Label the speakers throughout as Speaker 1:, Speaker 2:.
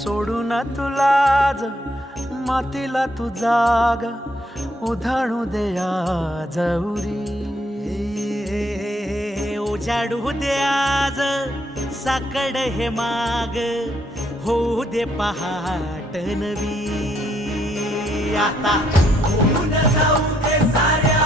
Speaker 1: सोडू ना तुलाज मातीला तू जाग उधाणू दे आज उरी.
Speaker 2: उजाडू दे आज साकड हे माग होऊ दे पहाट नवी. आता जाऊ दे साऱ्या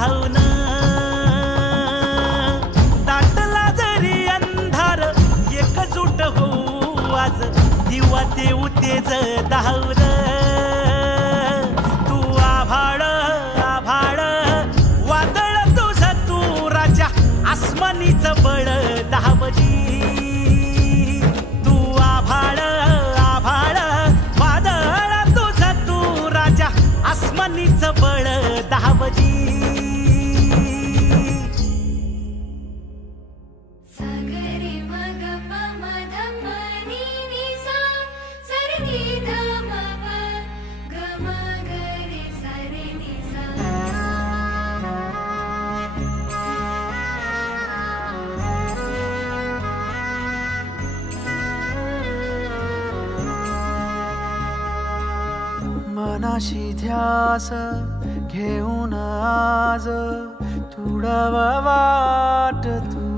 Speaker 2: लावून दाटला जरी अंधार एकजूट होऊ आज. दिवा देऊ तेज धावर.
Speaker 1: मनाशी ध्यास घेऊन आज तुडवा वाट तू.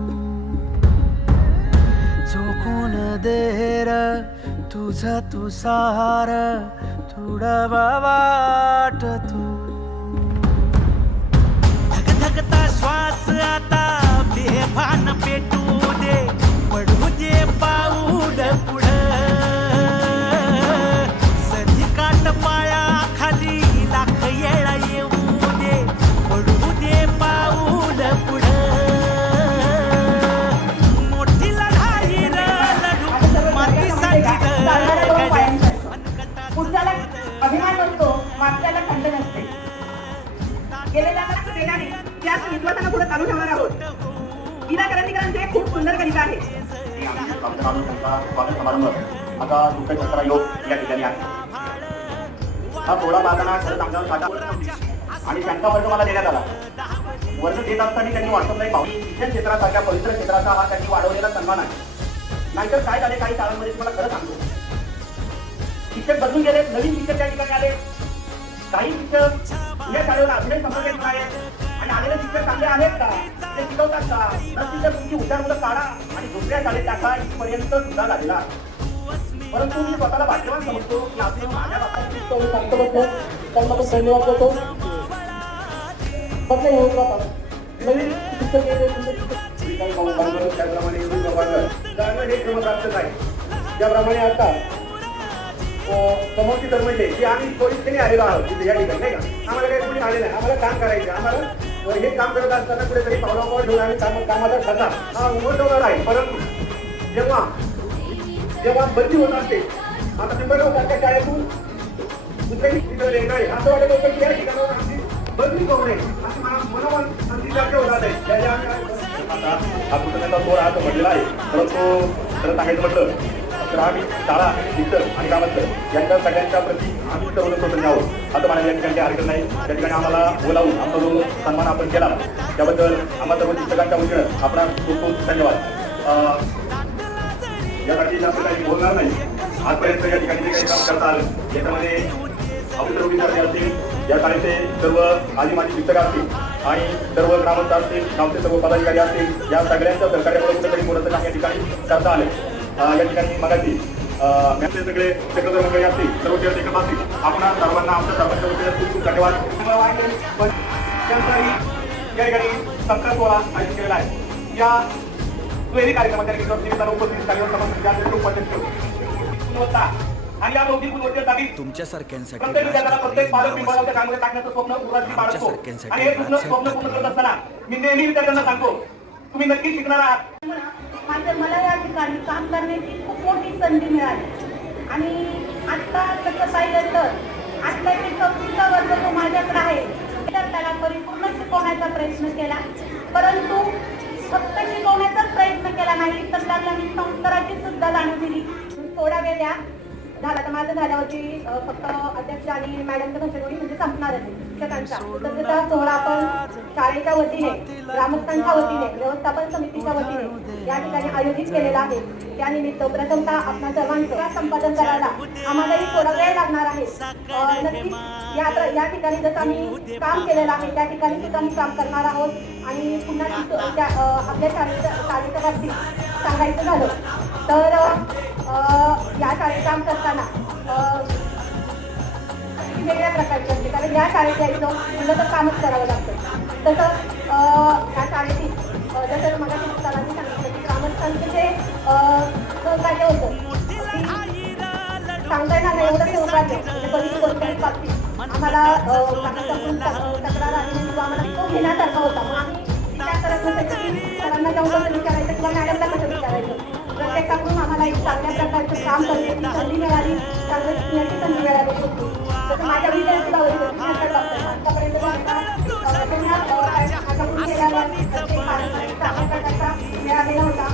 Speaker 1: झोकून देर तुझ तुसार तुडवा वाट तू.
Speaker 2: धगधगता श्वास आता बेभान
Speaker 3: सुंदर कविता आहे.
Speaker 4: स्वागत समारंभ आता योग या ठिकाणी आहे. हा थोडा खरंच आमच्या आणि त्यांचा वर्ग मला देण्यात आला. वर्ग देत असताना त्यांनी व्हॉट्सअपला एक पाहून शिक्षण क्षेत्रासारख्या पवित्र क्षेत्राचा हा त्यांनी वाढवलेला सन्मान आहे. नाहीतर काय झाले काही शाळांमध्ये तुम्हाला खरं सांगतो. शिक्षक बदलून गेले नवीन शिक्षक त्या ठिकाणी आले काही शिक्षक या शाळेवर अजूनही समजून आहेत आणि आलेले शिक्षक चांगले आहेत का? ते का? नसतील तर तुमची हुशार काढा आणि दुसऱ्या शाळेत टाका इथपर्यंत सुद्धा झालेला परंतु मी स्वतःला भाग्यवान समजतो की आपले माझ्या बाबतीत तो शांत बसलो. त्यांना पण धन्यवाद देतो. फक्त येऊन राहतं. नवीन पुस्तक येते, तुमचे त्याप्रमाणे एवढी जाणं हे क्रमप्राप्तच आहे त्याप्रमाणे आता समोरची तर म्हणजे की आम्ही पोलिसने आलेलो आहोत. या ठिकाणी नाही का? आम्हाला काही कोणी आले नाही. आम्हाला काम करायचं आम्हाला हे काम करत असताना कुठेतरी पावलावर ठेवून आणि काम कामाचा ठसा हा उमटवणार आहे. परंतु जेव्हा जेव्हा बंदी होत असते आता पिंपळगाव सारख्या शाळेतून दुसऱ्या तिकडे येणार आहे असं वाटत होतं की या ठिकाणावर आमची बदली करू नये. अशी मला मनोमन आमची चर्चा होणार आहे. त्याच्या आता हा पुस्तकाचा तोड आज म्हटलेला आहे. परंतु खरं सांगायचं म्हटलं तर आम्ही शाळा इतर आणि रामंतर यांच्या सगळ्यांच्या प्रती आम्ही सर्व स्वतंत्र आहोत. आता मला या ठिकाणी काही हरकत नाही. त्या ठिकाणी आम्हाला बोलावून आमचा जो सन्मान आपण केला त्याबद्दल आम्हा सर्व शिक्षकांच्या वतीनं आपण खूप खूप धन्यवाद. यासाठी जास्त काही बोलणार नाही. आजपर्यंत या ठिकाणी जे काही काम करता आलं याच्यामध्ये आपले विद्यार्थी असतील या शाळेचे सर्व आधी माझी शिक्षक असतील आणि सर्व ग्रामस्थ असतील गावचे सर्व पदाधिकारी असतील या सगळ्यांच्या सहकार्यामुळे कुठेतरी मोठं काम या ठिकाणी करता आले. या ठिकाणी मगाशी मॅमचे सगळे सेक्रेटरी मंडळी असतील सर्व एकत्र असतील आपण सर्वांना आमच्या सर्वांच्या वतीने खूप खूप धन्यवाद. पण या ठिकाणी सतरा सोळा आयोजित केलेला आहे. या दुहेरी कार्यक्रमाच्या निमित्तानं उपस्थित कार्यक्रम समाज उपस्थित गुणवत्ता आणि या बौद्धिक गुणवत्तेसाठी
Speaker 5: तुमच्यासारख्यांसाठी
Speaker 4: प्रत्येक विद्यार्थ्याला प्रत्येक पालक
Speaker 5: नावासाठी
Speaker 4: विभागाच्या कामामध्ये टाकण्याचं स्वप्न बाळगतो आणि हे स्वप्न
Speaker 5: राजसाहेब
Speaker 4: स्वप्न पूर्ण करत
Speaker 5: ठाकरे
Speaker 4: असताना मी नेहमी विद्यार्थ्यांना सांगतो तुम्ही नक्की शिकणार आहात.
Speaker 3: माझ्या मला या ठिकाणी काम करण्याची खूप मोठी संधी मिळाली. आणि आत्ता तसं पाहिलं तर आत्ताची चौथीचा वर्ग जो माझ्याकडे आहे तर त्याला परिपूर्ण शिकवण्याचा प्रयत्न केला. परंतु फक्त शिकवण्याचाच प्रयत्न केला नाही तर त्याला मी संस्काराची सुद्धा जाणून दिली. थोड्या वेळ द्या झाला तर माझं झाल्यावरती फक्त अध्यक्ष आणि मॅडमच्या भाषेवरी म्हणजे संपणार आहे. शिक्षकांचा. कृतज्ञता सोहळा आपण शाळेच्या वतीने ग्रामस्थांच्या वतीने व्यवस्थापन समितीच्या वतीने या ठिकाणी आयोजित केलेला आहे. त्यानिमित्त प्रथमतः आपणा सर्वांचं संपादन करायला आम्हालाही थोडा वेळ लागणार आहे. नक्कीच या या ठिकाणी जसं आम्ही काम केलेलं आहे त्या ठिकाणी सुद्धा मी काम करणार आहोत. आणि पुन्हा आपल्या शाळेच्या शाळेच्या बाबतीत सांगायचं झालं तर या कार्यक्रम करताना वेगळ्या प्रकारचे असते. कारण या शाळेत यायचं म्हणलं तर कामच करावं लागतं. तसं या शाळेतील जसं मला सरांनी सांगितलं की ग्रामस्थांचं जे सहकार्य होतं की सांगता येणार नाही एवढं सहकार्य म्हणजे कधी कोणत्याही बाबतीत. आम्हाला तक्रार आली किंवा आम्हाला तो घेण्यासारखा होता. मग आम्ही विचार करत नसायचं की सरांना जाऊन कसं विचारायचं किंवा मॅडमला कसं विचारायचं? प्रत्येकाकडून आम्हाला एक चांगल्या प्रकारचं काम करण्याची संधी मिळाली चांगलं शिकण्याची संधी मिळाली. होती जसं माझ्या विद्यार्थी होती मिळालेला होता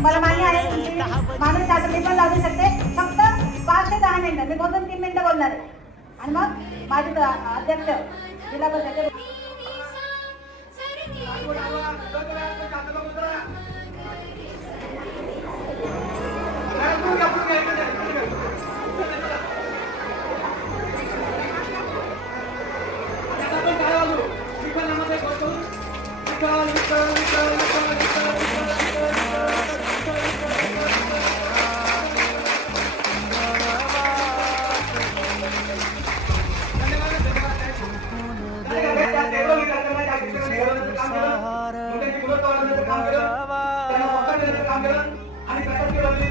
Speaker 3: मला मान्य आहे तुमची माणूस त्यासाठी पण लावू शकते फक्त पाच ते दहा मिनिटं मी दोन दोन तीन मिनिटं बोलणार आहे आणि मग माझे अध्यक्ष जिल्हा परिषदेचे
Speaker 4: Gracias. धैर्याचं काम केलं मग त्यांनी पुढे पवारांचं काम केलं त्यांनी स्वतः काम केलं आणि त्याच्याच केलं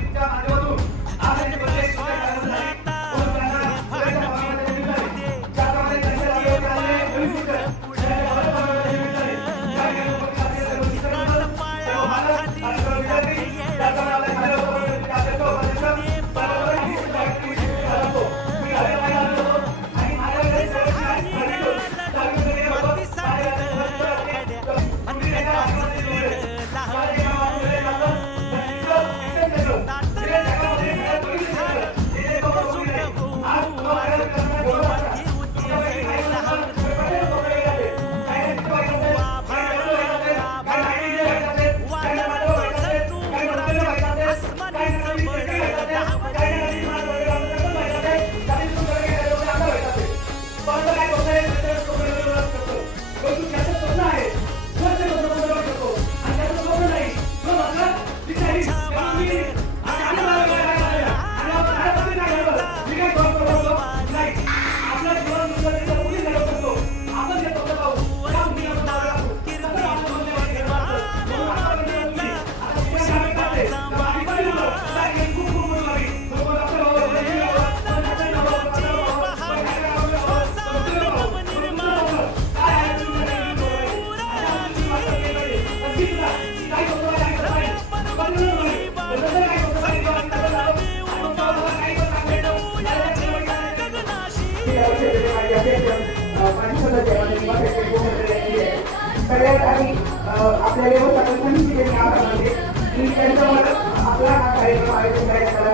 Speaker 4: सगळ्यात आधी आपल्या व्यवस्थापन समितीचे
Speaker 2: आभार मानते की त्यांच्यामुळे आपला हा कार्यक्रम आयोजन करण्यात आला